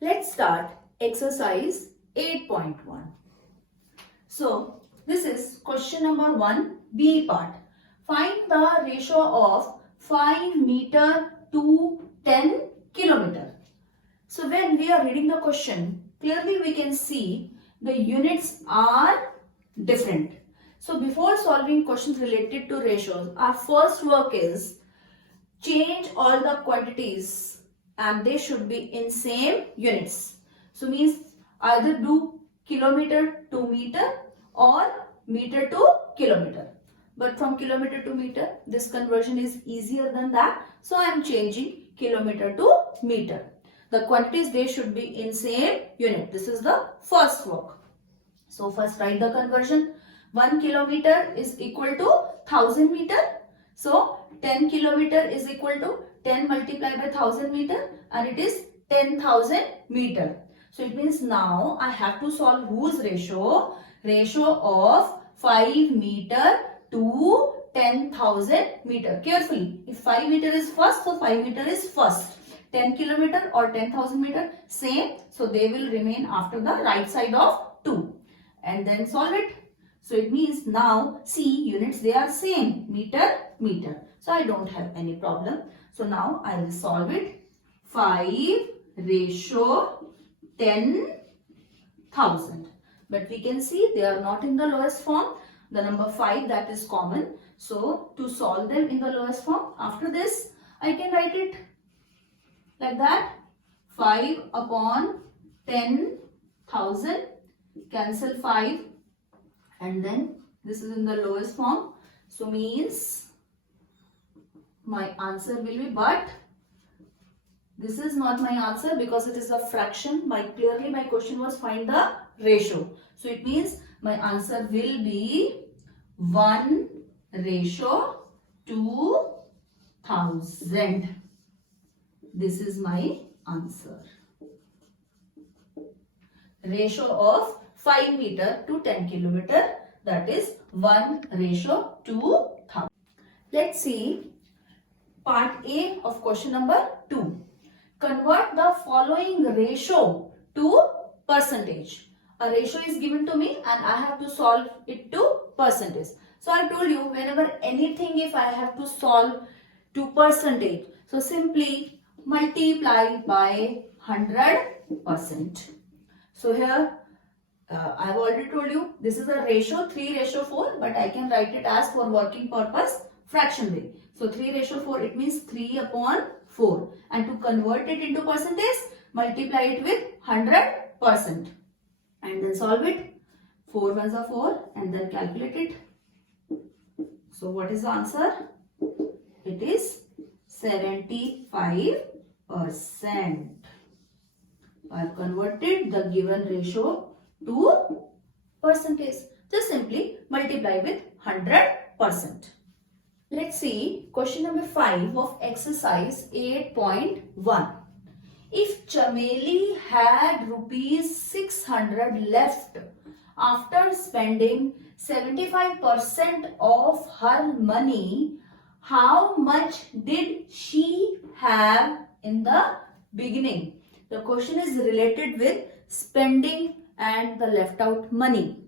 Let's start exercise 8.1. So, this is question number 1, B part. Find the ratio of 5 meter to 10 kilometer. So, when we are reading the question, clearly we can see the units are different. So, before solving questions related to ratios, our first work is change all the quantities and they should be in same units. So means either do kilometer to meter or meter to kilometer. But from kilometer to meter, this conversion is easier than that. So I am changing kilometer to meter. The quantities, they should be in same unit. This is the first work. So first write the conversion. 1 kilometer is equal to 1000 meter. So 10 kilometer is equal to 10 multiplied by 1000 meter and it is 10,000 meter. So it means now I have to solve whose ratio? Ratio of 5 meter to 10,000 meter. Carefully, if 5 meter is first, so 5 meter is first. 10 kilometer or 10,000 meter, same. So they will remain after the right side of 2. And then solve it. So it means now see units, they are same, meter, meter. So I don't have any problem. So now I will solve it. 5 ratio 10,000. But we can see they are not in the lowest form. The number 5, that is common. So to solve them in the lowest form, after this I can write it like that. 5 upon 10,000. Cancel 5. And then this is in the lowest form. So means my answer will be, but this is not my answer because it is a fraction. Clearly my question was find the ratio. So it means my answer will be 1 ratio 2000. This is my answer. Ratio of 5 meter to 10 kilometer, that is 1 ratio 2000. Let's see part A of question number 2. Convert the following ratio to percentage. A ratio is given to me and I have to solve it to percentage. So I told you whenever anything, if I have to solve to percentage, so simply multiply by 100%. So here I have already told you this is a ratio 3 ratio 4, but I can write it as for working purpose fraction way. So 3 ratio 4, it means 3 upon 4, and to convert it into percentage, multiply it with 100% and then solve it. 4 ones are 4 and then calculate it. So what is the answer? It is 75%. I have converted the given ratio to percentage. Just simply multiply with 100%. Let's see question number 5 of exercise 8.1. If Chameli had rupees 600 left after spending 75% of her money, how much did she have in the beginning? The question is related with spending and the left out money.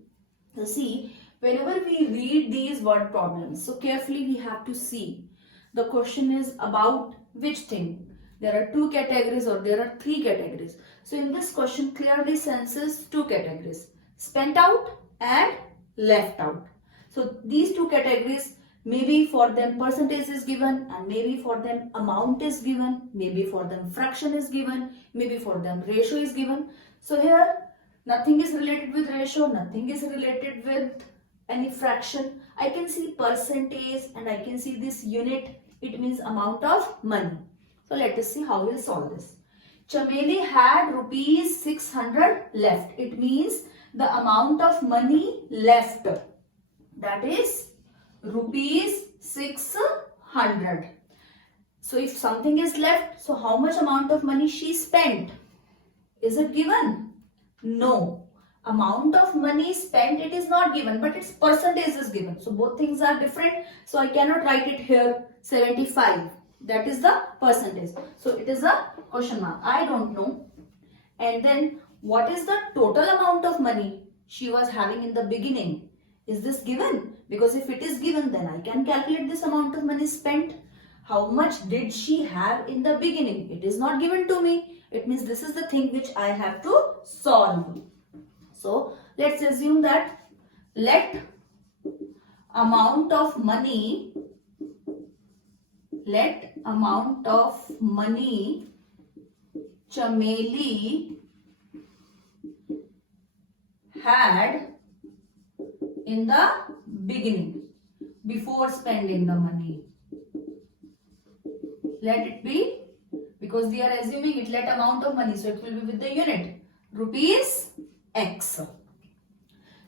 So see, whenever we read these word problems, so carefully we have to see the question is about which thing. There are 2 categories or there are 3 categories. So in this question clearly senses 2 categories, spent out and left out. So these 2 categories, maybe for them percentage is given and maybe for them amount is given, maybe for them fraction is given, maybe for them ratio is given. So here nothing is related with ratio, nothing is related with any fraction. I can see percentage and I can see this unit, it means amount of money. So let us see how we'll solve this. Chameli had rupees 600 left. It means the amount of money left, that is rupees 600. So if something is left, so how much amount of money she spent? Is it given? No. Amount of money spent, it is not given, but its percentage is given. So both things are different. So I cannot write it here 75. That is the percentage. So it is a question mark. I don't know And then what is the total amount of money she was having in the beginning? Is this given? Because if it is given, then I can calculate this amount of money spent. How much did she have in the beginning? It is not given to me. It means this is the thing which I have to solve. So let's assume that let amount of money Chameli had in the beginning, before spending the money. Let it be, because we are assuming it, let amount of money, so it will be with the unit rupees X.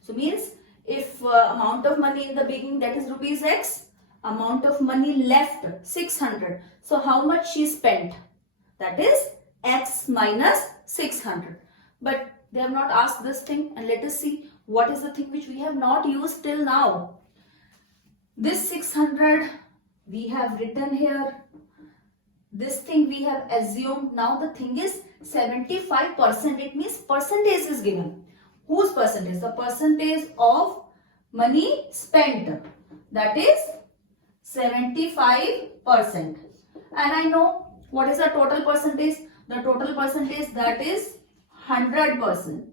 So means if amount of money in the beginning, that is rupees X, amount of money left 600. So how much she spent? That is X minus 600. But they have not asked this thing, and let us see what is the thing which we have not used till now. This 600 we have written here. This thing we have assumed. Now the thing is 75%. It means percentage is given. Whose percentage? The percentage of money spent. That is 75%. And I know what is the total percentage. The total percentage, that is 100%.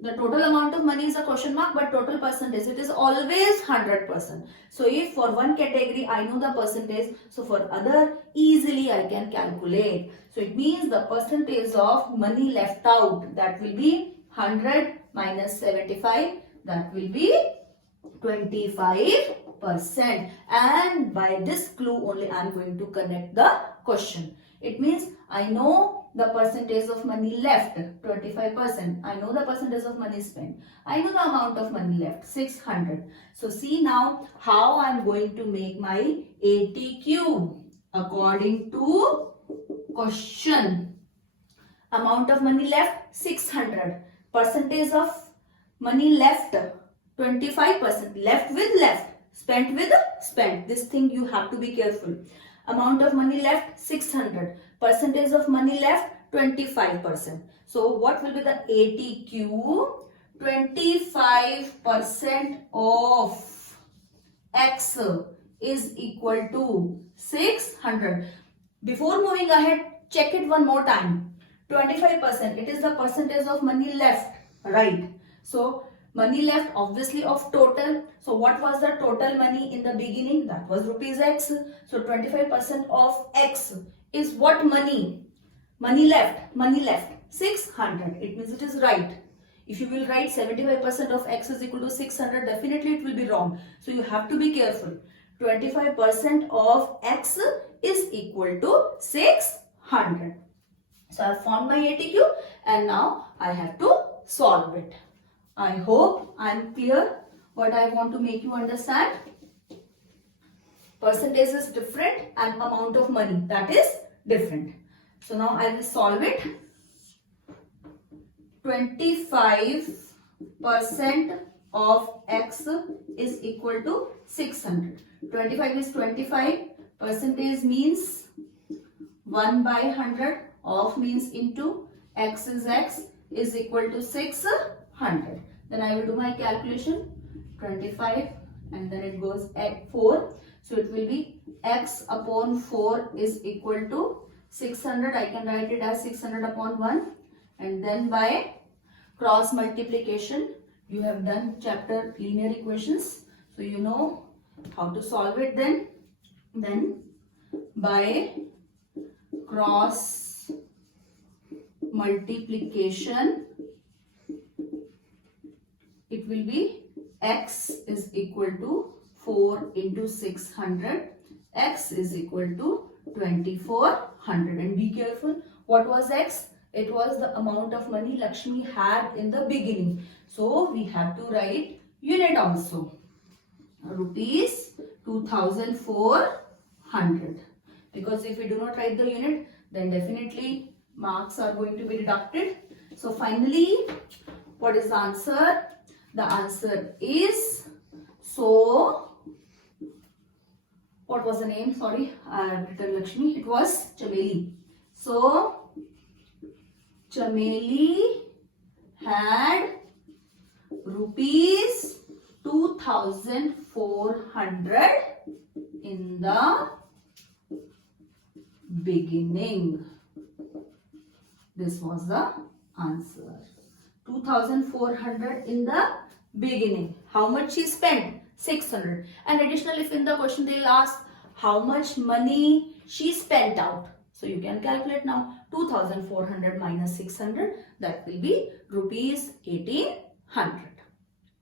The total amount of money is a question mark, but total percentage, it is always 100%. So if for one category I know the percentage, so for other easily I can calculate. So it means the percentage of money left out, that will be 100 minus 75, that will be 25%. And by this clue only I am going to connect the question. It means I know the percentage of money left, 25%. I know the percentage of money spent. I know the amount of money left, 600. So see now how I am going to make my ATQ according to question. Amount of money left, 600. Percentage of money left, 25%. Left with left, spent with spent. This thing you have to be careful. Amount of money left, 600. Percentage of money left, 25%. So what will be the ATQ? 25% of X is equal to 600. Before moving ahead, check it one more time. 25%, it is the percentage of money left, right? So money left obviously of total. So what was the total money in the beginning? That was rupees X. So 25% of X is what money? Money left, 600. It means it is right. If you will write 75% of X is equal to 600, definitely it will be wrong. So you have to be careful. 25% of X is equal to 600. So I have found my ATQ and now I have to solve it. I hope I am clear what I want to make you understand. Percentage is different and amount of money, that is different. So now I will solve it. 25% of X is equal to 600. 25 is 25. Percentage means 1 by 100. Of means into. X is X is equal to 600. Then I will do my calculation. 25 and then it goes at 4. So it will be X upon 4 is equal to 600. I can write it as 600 upon 1. And then by cross multiplication, you have done chapter linear equations. So you know how to solve it then. Then by cross multiplication, it will be X is equal to 4 into 600. X is equal to 2400. And be careful, what was X? It was the amount of money Lakshmi had in the beginning. So we have to write unit also. Rupees 2400. Because if we do not write the unit, then definitely marks are going to be deducted. So finally, what is the answer? The answer is, so what was the name? Sorry, I have written Lakshmi. It was Chameli. So Chameli had rupees 2,400 in the beginning. This was the answer. 2,400 in the beginning. How much she spent? 600. And additionally, if in the question they will ask how much money she spent out. So you can calculate now. 2,400 minus 600, that will be rupees 1,800.